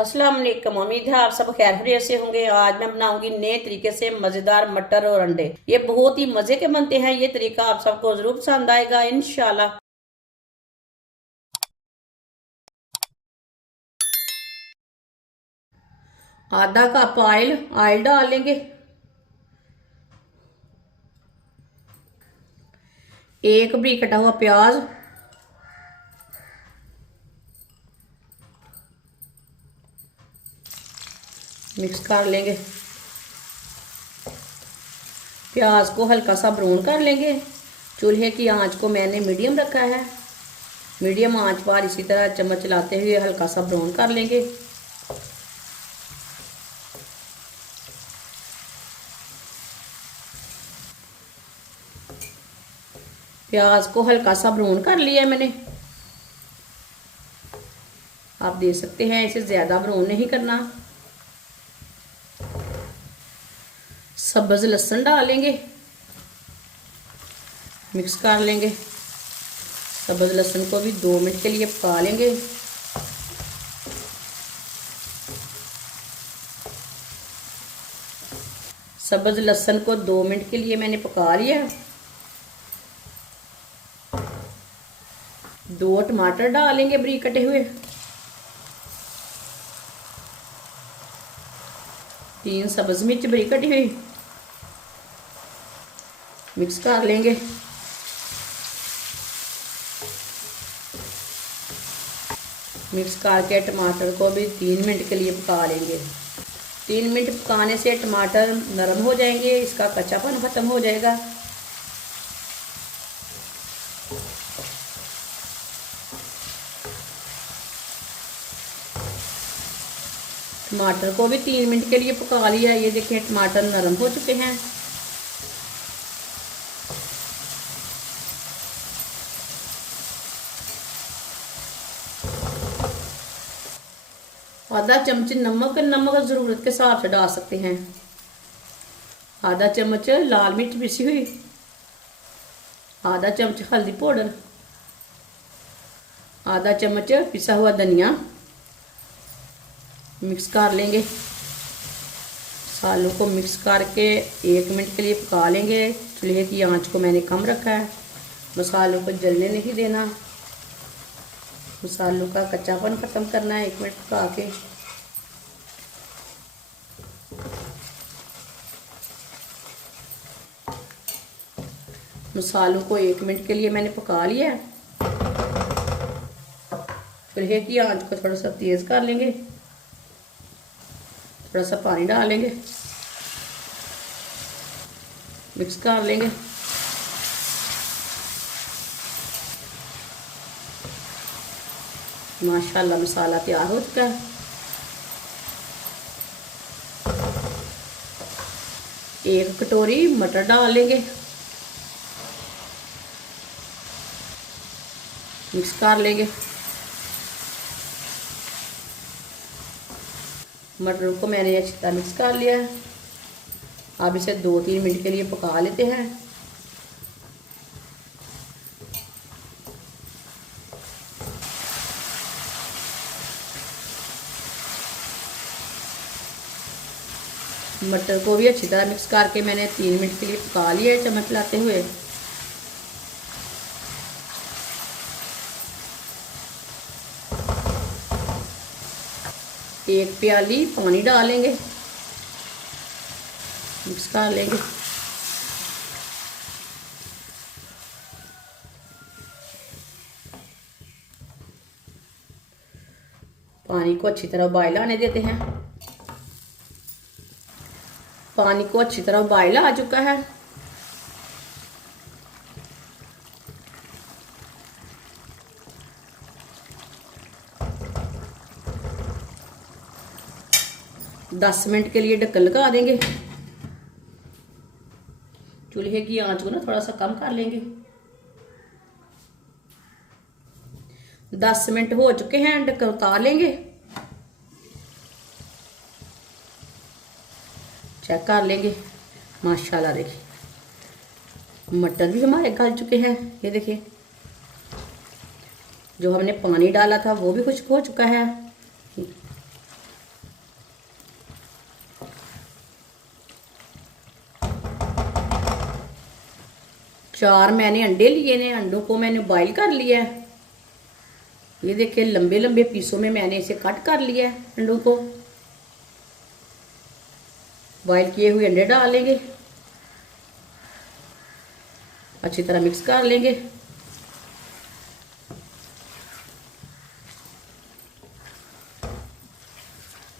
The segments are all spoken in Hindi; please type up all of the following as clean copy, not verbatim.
अस्सलाम वालेकुम। उम्मीद है आप सब खैर खैरियत से होंगे। आज मैं बनाऊंगी नए तरीके से मजेदार मटर और अंडे। ये बहुत ही मजे के बनते हैं। ये तरीका आप सबको जरूर पसंद आएगा इंशाल्लाह। आधा कप ऑयल डाल लेंगे। एक बारीक कटा हुआ प्याज, मिक्स कर लेंगे। प्याज को हल्का सा ब्राउन कर लेंगे। चूल्हे की आंच को मैंने मीडियम रखा है। मीडियम आंच पर इसी तरह चम्मच चलाते हुए हल्का सा ब्राउन कर लेंगे। प्याज को हल्का सा ब्राउन कर लिया है मैंने। आप देख सकते हैं इसे ज़्यादा ब्राउन नहीं करना। सब्ज लहसुन डालेंगे, मिक्स कर लेंगे। सब्ज लहसुन को भी 2 मिनट के लिए पका लेंगे। सब्ज लहसुन को 2 मिनट के लिए मैंने पका लिया। 2 टमाटर डालेंगे बारीक कटे हुए। 3 सब्ज मिर्च बारीक कटी हुई, मिक्स कर लेंगे। मिक्स करके टमाटर को भी 3 मिनट के लिए पका लेंगे। 3 मिनट पकाने से टमाटर नरम हो जाएंगे, इसका कच्चापन खत्म हो जाएगा। टमाटर को भी 3 मिनट के लिए पका लिया। ये देखिए टमाटर नरम हो चुके हैं। आधा चम्मच नमक ज़रूरत के हिसाब से डाल सकते हैं। आधा चम्मच लाल मिर्च पिसी हुई, आधा चम्मच हल्दी पाउडर, आधा चम्मच पिसा हुआ धनिया। मिक्स कर लेंगे। मसालों को मिक्स करके 1 मिनट के लिए पका लेंगे। चूल्हे की आंच को मैंने कम रखा है। मसालों को जलने नहीं देना। मसालों का कच्चापन ख़त्म करना है 1 मिनट पका के। मसालों को 1 मिनट के लिए मैंने पका लिया है। चूल्हे की आंच को थोड़ा सा तेज़ कर लेंगे। थोड़ा सा पानी डालेंगे, मिक्स कर लेंगे। माशाल्लाह मसाला तैयार हो चुका है। एक कटोरी मटर डाल लेंगे, मिक्स कर लेंगे। मटर को मैंने अच्छी तरह मिक्स कर लिया है। अब इसे 2-3 मिनट के लिए पका लेते हैं। मटर को भी अच्छी तरह मिक्स करके मैंने 3 मिनट के लिए पका लिया है चम्मच चलाते हुए। एक प्याली पानी डालेंगे, मिक्स कर लेंगे। पानी को अच्छी तरह उबाल आने देते हैं। पानी को अच्छी तरह उबाल आ चुका है। दस मिनट के लिए ढक्कन लगा देंगे। चूल्हे की आंच को ना थोड़ा सा कम कर लेंगे। 10 मिनट हो चुके हैं, ढक्कन उतार लेंगे। चेक कर लेंगे। माशाल्लाह देखिए मटर भी हमारे गल चुके हैं। ये देखिए जो हमने पानी डाला था वो भी खुश्क हो चुका है। 4 मैंने अंडे लिए ने, अंडों को मैंने बॉईल कर लिया है। ये देखिए लंबे लंबे पीसों में मैंने इसे कट कर लिया है। अंडों को बॉईल किए हुए अंडे डालेंगे, अच्छी तरह मिक्स कर लेंगे।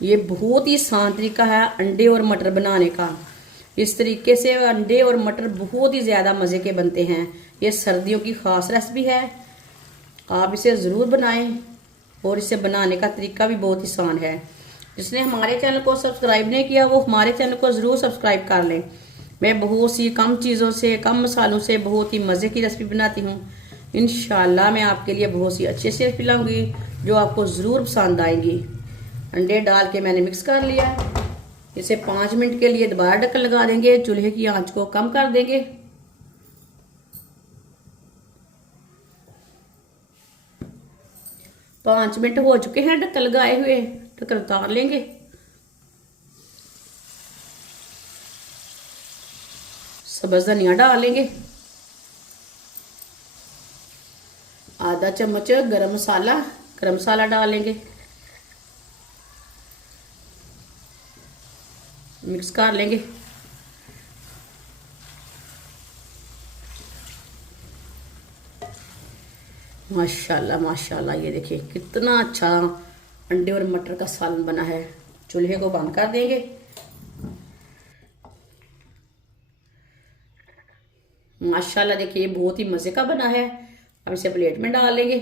ये बहुत ही आसान तरीका है अंडे और मटर बनाने का। इस तरीके से अंडे और मटर बहुत ही ज़्यादा मज़े के बनते हैं। ये सर्दियों की ख़ास रेसिपी है, आप इसे ज़रूर बनाएं और इसे बनाने का तरीका भी बहुत ही आसान है। जिसने हमारे चैनल को सब्सक्राइब नहीं किया वो हमारे चैनल को ज़रूर सब्सक्राइब कर लें। मैं बहुत सी कम चीज़ों से, कम मसालों से बहुत ही मज़े की रेसिपी बनाती हूँ। इंशाल्लाह मैं आपके लिए बहुत सी अच्छी सी रेसिपी लाऊंगी जो आपको ज़रूर पसंद आएंगी। अंडे डाल के मैंने मिक्स कर लिया है। इसे 5 मिनट के लिए दोबारा ढक्कन लगा देंगे, चूल्हे की आंच को कम कर देंगे। पाँच मिनट हो चुके हैं ढक्कन लगाए हुए, ढक्कन उतार लेंगे। सब्ज़ धनिया डालेंगे, आधा चम्मच गरम मसाला डालेंगे, मिक्स कर लेंगे। माशाल्लाह माशाल्लाह, ये देखिए कितना अच्छा अंडे और मटर का सालन बना है। चूल्हे को बंद कर देंगे। माशाल्लाह देखिए ये बहुत ही मज़े का बना है। अब इसे प्लेट में डाल लेंगे।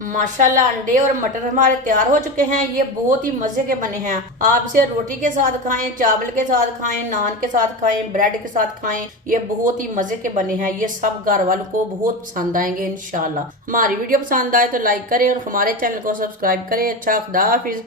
माशाल्लाह अंडे और मटर हमारे तैयार हो चुके हैं। ये बहुत ही मजे के बने हैं। आप इसे रोटी के साथ खाएं, चावल के साथ खाएं, नान के साथ खाएं, ब्रेड के साथ खाएं। ये बहुत ही मजे के बने हैं। ये सब घर वालों को बहुत पसंद आएंगे इंशाल्लाह। हमारी वीडियो पसंद आए तो लाइक करें और हमारे चैनल को सब्सक्राइब करें। अच्छा, खुदा हाफिज।